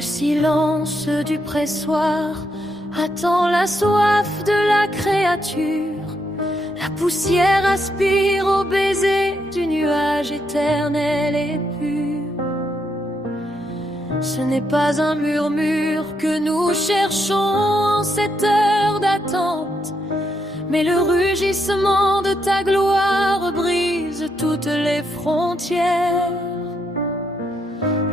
Le silence du pressoir attend la soif de la créature. La poussière aspire au baiser du nuage éternel et pur. Ce n'est pas un murmure que nous cherchons en cette heure d'attente, mais le rugissement de ta gloire brise toutes les frontières.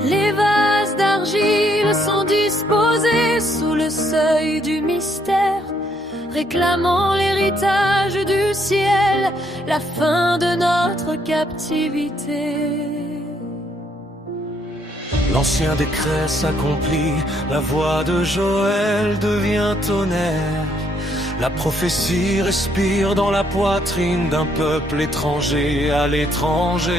Les vases d'argile sont disposés sous le seuil du mystère, réclamant l'héritage du ciel, la fin de notre captivité. L'ancien décret s'accomplit, la voix de Joël devient tonnerre. La prophétie respire dans la poitrine d'un peuple étranger à l'étranger.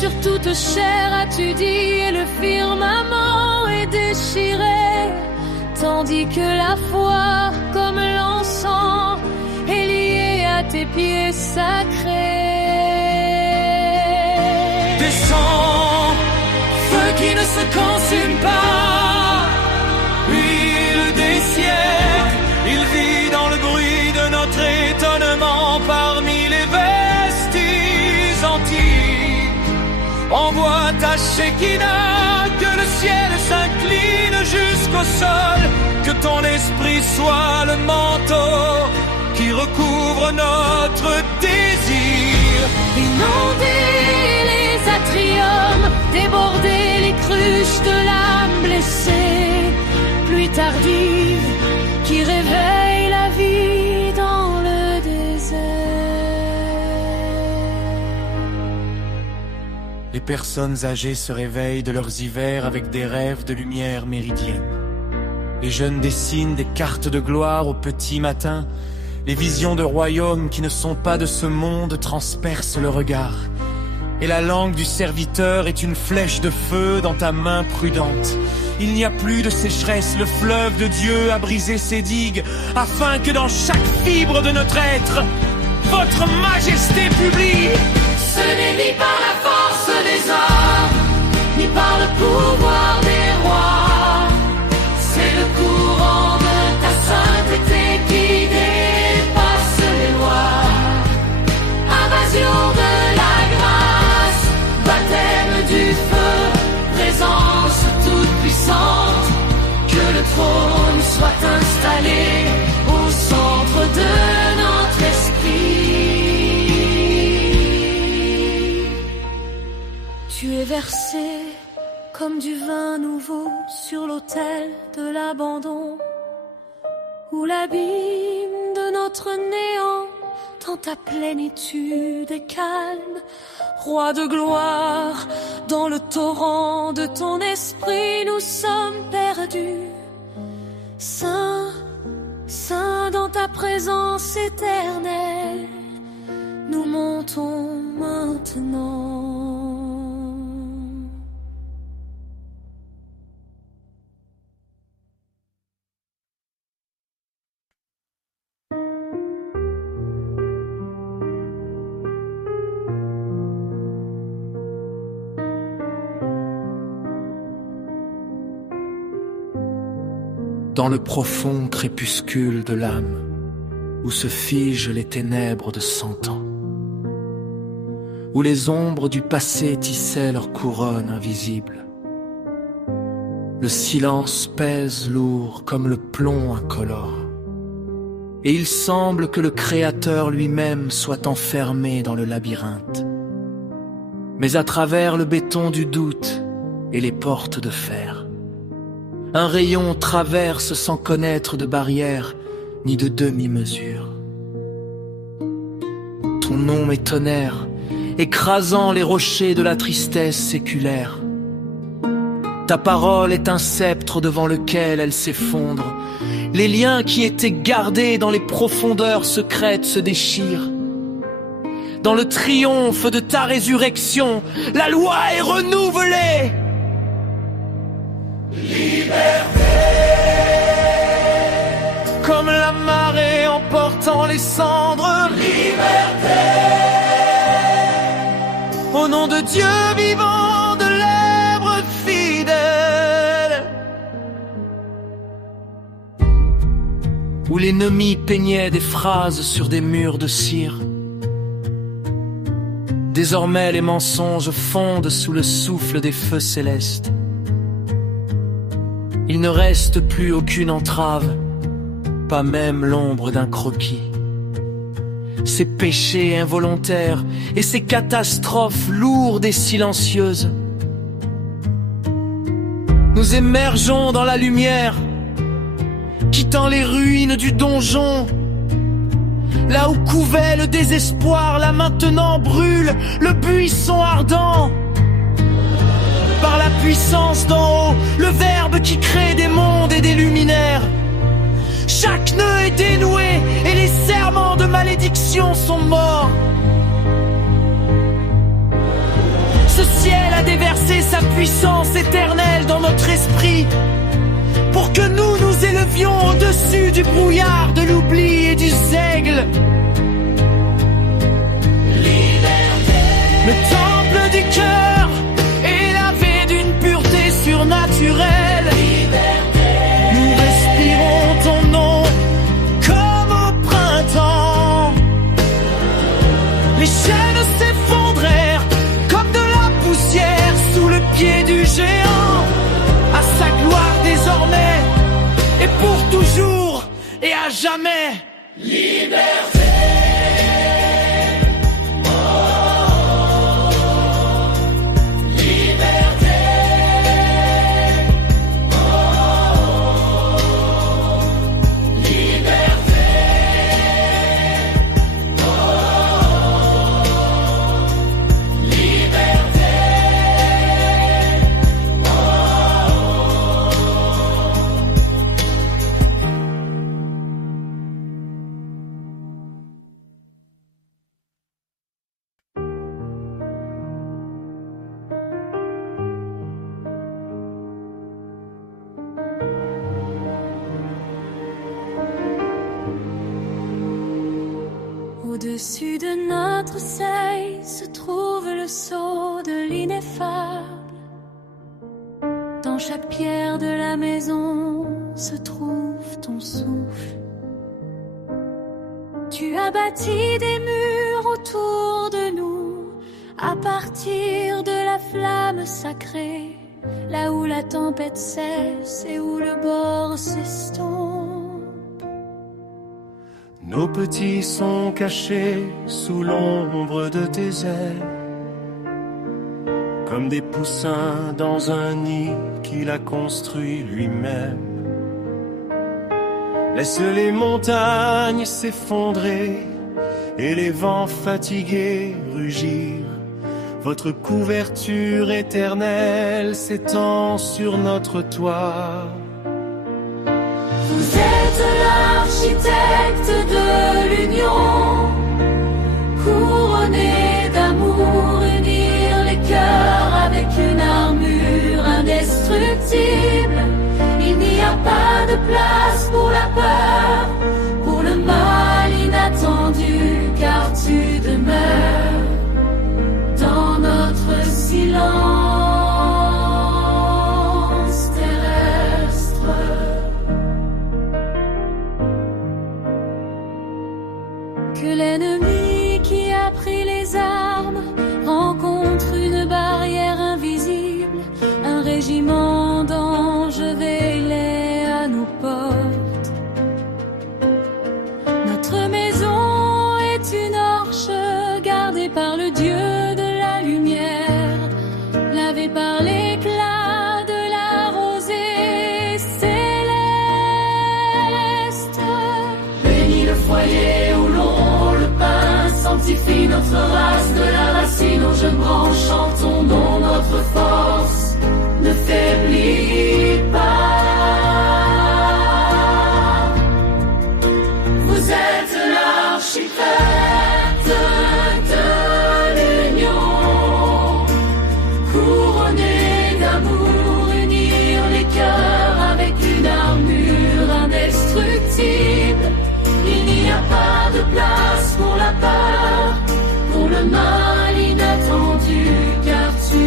Sur toute chair as-tu dit, et le firmament est déchiré, tandis que la foi, comme l'encens, est liée à tes pieds sacrés. Descends, feu qui ne se consume pas, huile des siècles, il vit dans le bruit de notre étonnement parmi les vestiges antiques. Envoie ta Shekinah, que le ciel s'incline jusqu'au sol, que ton esprit soit le manteau qui recouvre notre désir. Inonder les atriums, déborder les cruches de l'âme blessée, pluie tardive qui réveille la vie dans le désert. Les personnes âgées se réveillent de leurs hivers avec des rêves de lumière méridienne. Les jeunes dessinent des cartes de gloire au petit matin. Les visions de royaumes qui ne sont pas de ce monde transpercent le regard. Et la langue du serviteur est une flèche de feu dans ta main prudente. Il n'y a plus de sécheresse, le fleuve de Dieu a brisé ses digues, afin que dans chaque fibre de notre être, votre majesté publie. Ce n'est ni par la force des hommes, ni par le pouvoir des rois, c'est le courant de ta sainteté qui dépasse les lois. Invasion de la grâce, baptême du feu, présence toute puissante, que le trône soit installé au centre de notre esprit. Tu es versé comme du vin nouveau sur l'autel de l'abandon, où l'abîme de notre néant dans ta plénitude est calme. Roi de gloire, dans le torrent de ton esprit nous sommes perdus. Saint, Saint dans ta présence éternelle, nous montons maintenant. Dans le profond crépuscule de l'âme, où se figent les ténèbres de 100 ans, où les ombres du passé tissaient leur couronne invisible, le silence pèse lourd comme le plomb incolore, et il semble que le Créateur lui-même soit enfermé dans le labyrinthe. Mais à travers le béton du doute et les portes de fer, un rayon traverse sans connaître de barrière ni de demi-mesure. Ton nom est tonnerre, écrasant les rochers de la tristesse séculaire. Ta parole est un sceptre devant lequel elle s'effondre. Les liens qui étaient gardés dans les profondeurs secrètes se déchirent. Dans le triomphe de ta résurrection, la loi est renouvelée. Liberté, comme la marée emportant les cendres. Liberté, au nom de Dieu vivant, de l'èbre fidèle. où l'ennemi peignait des phrases sur des murs de cire. Désormais les mensonges fondent sous le souffle des feux célestes. Il ne reste plus aucune entrave, pas même l'ombre d'un croquis. Ces péchés involontaires et ces catastrophes lourdes et silencieuses. Nous émergeons dans la lumière, quittant les ruines du donjon. Là où couvait le désespoir, là maintenant brûle le buisson ardent. Par la puissance d'en haut, le Verbe qui crée des mondes et des luminaires. Chaque nœud est dénoué et les serments de malédiction sont morts. Ce ciel a déversé sa puissance éternelle dans notre esprit pour que nous nous élevions au-dessus du brouillard, de l'oubli et du seigle. Liberté. Le temple du cœur est lavé d'une pureté surnaturelle. Liberté. Nous respirons ton nom comme au printemps. Les chaînes s'effondrèrent comme de la poussière sous le pied du géant. À sa gloire désormais, et pour toujours, et à jamais. Liberté. Au-dessus de notre seuil se trouve le sceau de l'ineffable. Dans chaque pierre de la maison se trouve ton souffle. Tu as bâti des murs autour de nous, à partir de la flamme sacrée, là où la tempête cesse et où le bord s'estompe. Nos petits sont cachés sous l'ombre de tes ailes, comme des poussins dans un nid qu'il a construit lui-même. Laisse les montagnes s'effondrer et les vents fatigués rugir. Votre couverture éternelle s'étend sur notre toit. Vous êtes l'architecte de l'union, couronné d'amour, unir les cœurs avec une armure indestructible. Il n'y a pas de place pour la peur, pour le mal inattendu, car tu demeures dans notre silence. Que l'ennemi qui a pris les armes rencontre une barrière invisible, un régiment d'anges veillait à nos portes. Notre maison est une arche gardée par le Dieu de la lumière, lavée par l'éclat de la rosée céleste. Bénis le foyer où l'on le pain sanctifie notre race, de la racine aux jeunes branches, chantons dont notre force ne faiblit pas. Vous êtes l'architecte de l'union, couronné d'amour, unir les cœurs avec une armure indestructible. Il n'y a pas de place pour la peur, pour le mal inattendu, car tu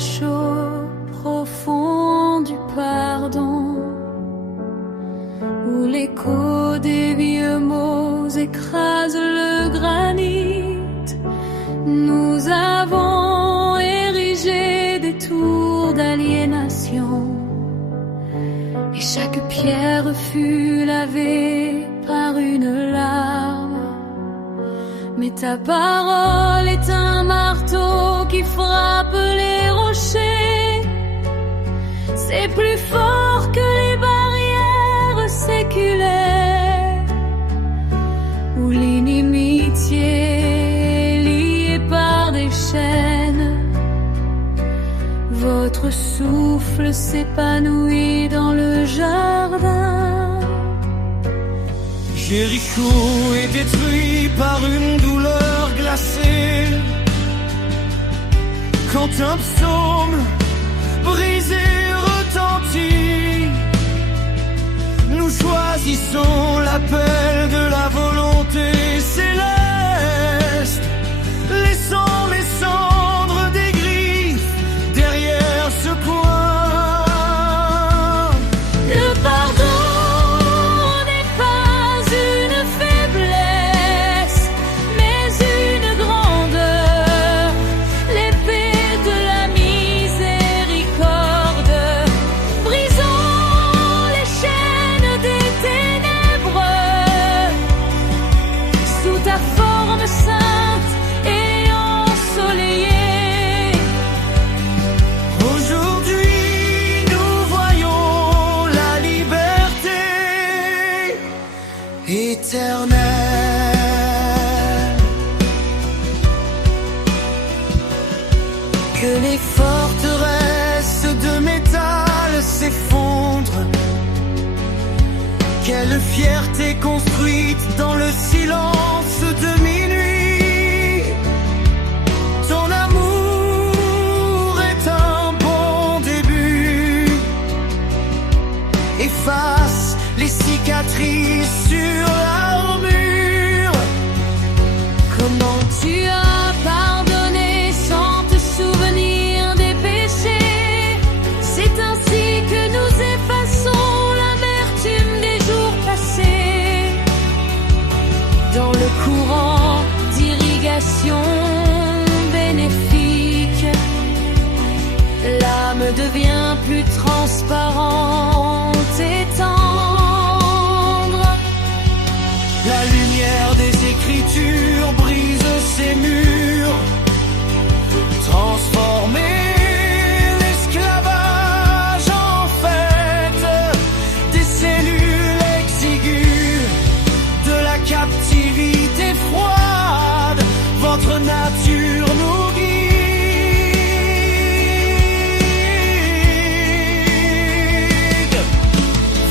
cache au profond du pardon, où l'écho des vieux mots écrase le granit. Nous avons érigé des tours d'aliénation, et chaque pierre fut lavée par une larme. Mais ta parole est un marteau qui frappe les rochers. C'est plus fort que les barrières séculaires, où l'inimitié est liée par des chaînes. Votre souffle s'épanouit dans le jardin. Jéricho est détruit par une douleur glacée. Quand un psaume brisé retentit, nous choisissons l'appel de la volonté céleste. Laissons les cendres des griffes derrière ce point. Le pardon quelle fierté construite dans le silence de minuit. Ton amour est un bon début. Efface les cicatrices sur l'armure. Comment tu as pardonné sans te souvenir des péchés. C'est ainsi que nous effaçons dans le courant d'irrigation bénéfique. L'âme devient plus transparente et tendre. La lumière des Écritures brise ces murs, transformés. Captivité froide, votre nature nous guide.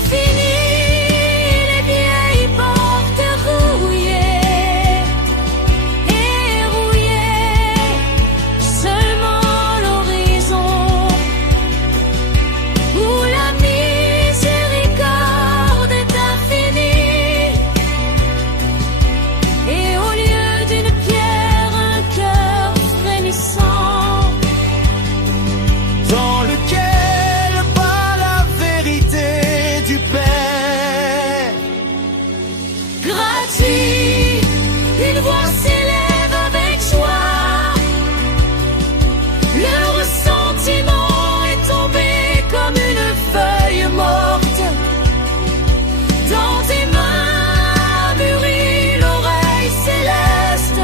Fini les vieilles portes rouillées et rouillées, seulement l'horizon où la miséricorde est infinie. Et au lieu d'une pierre, un cœur frémissant, dans lequel bat la vérité du Père. gratuit, une voix s'élève avec joie. Le ressentiment est tombé comme une feuille morte. Dans tes mains mûrit l'oreille céleste,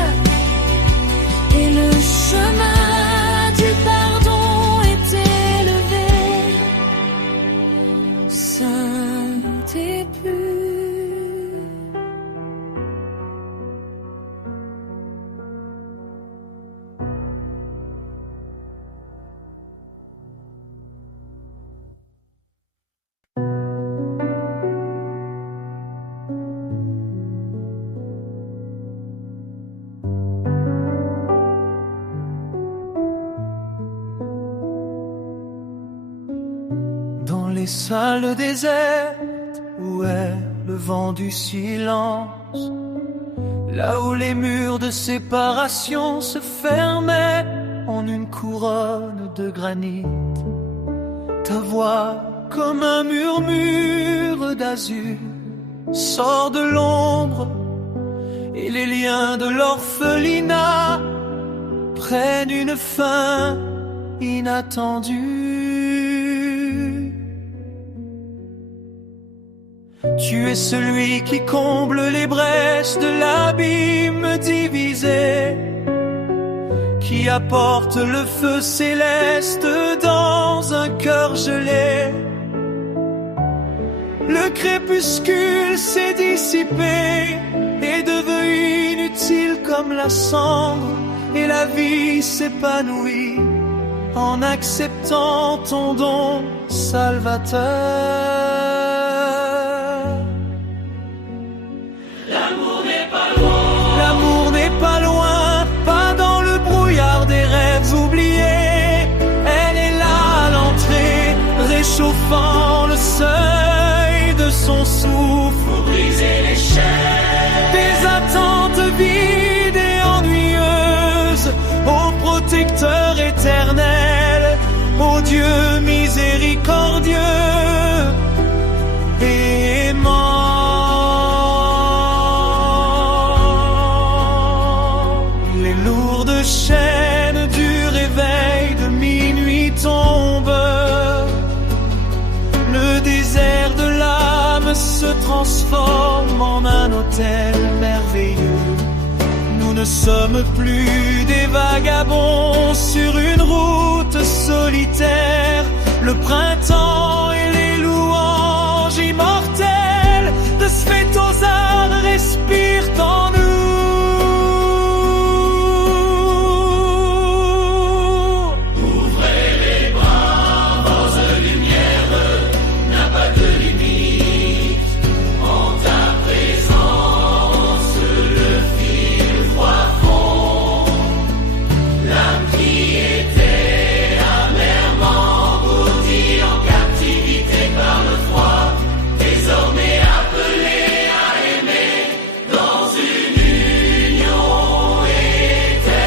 et le chemin du pardon est élevé, saint et pur. Dans les salles désertes où est le vent du silence, là où les murs de séparation se fermaient en une cour couronne de granit. Ta voix comme un murmure d'azur sort de l'ombre et les liens de l'orphelinat prennent une fin inattendue. Tu es celui qui comble les brèches de l'abîme divisé, qui apporte le feu céleste dans un cœur gelé. Le crépuscule s'est dissipé et devenu inutile comme la cendre, et la vie s'épanouit en acceptant ton don salvateur. L'amour n'est pas loin. L'amour n'est pas loin, pas dans le brouillard des rêves oubliés. Elle est là à l'entrée, réchauffant le seuil de son souffle. Pour briser les chaînes Des attentes vides et ennuyeuses, ô protecteur éternel, ô Dieu miséricordieux et aimant. Les lourdes chaînes du réveil de minuit tombent, le désert de l'âme se transforme en un hôtel merveilleux. Nous ne sommes plus des vagabonds sur une route solitaire. Le printemps et les louanges immortelles de Svétozar respirent en nous. Ouvrez les bras, vos lumières n'a pas de limite. En ta présence, le fil froid fond. L'âme qui était amèrement maudite en captivité par le froid, désormais appelée à aimer dans une union éternelle.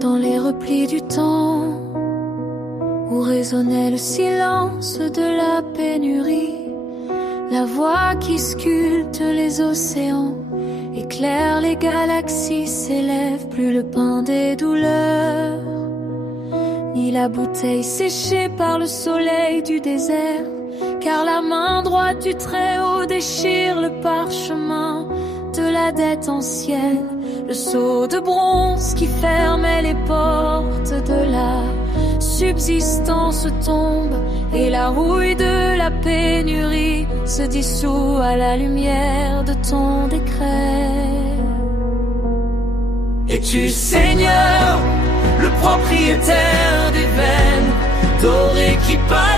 Dans les replis du temps où résonnait le silence de la pénurie, la voix qui sculpte les océans éclaire les galaxies, s'élève plus le pain des douleurs, ni la bouteille séchée par le soleil du désert, car la main droite du Très-Haut déchire le parchemin de la dette ancienne. Le sceau de bronze qui fermait les portes de la subsistance tombe, et la rouille de la pénurie se dissout à la lumière de ton décret. Es-tu Seigneur, le propriétaire des veines dorées qui palpent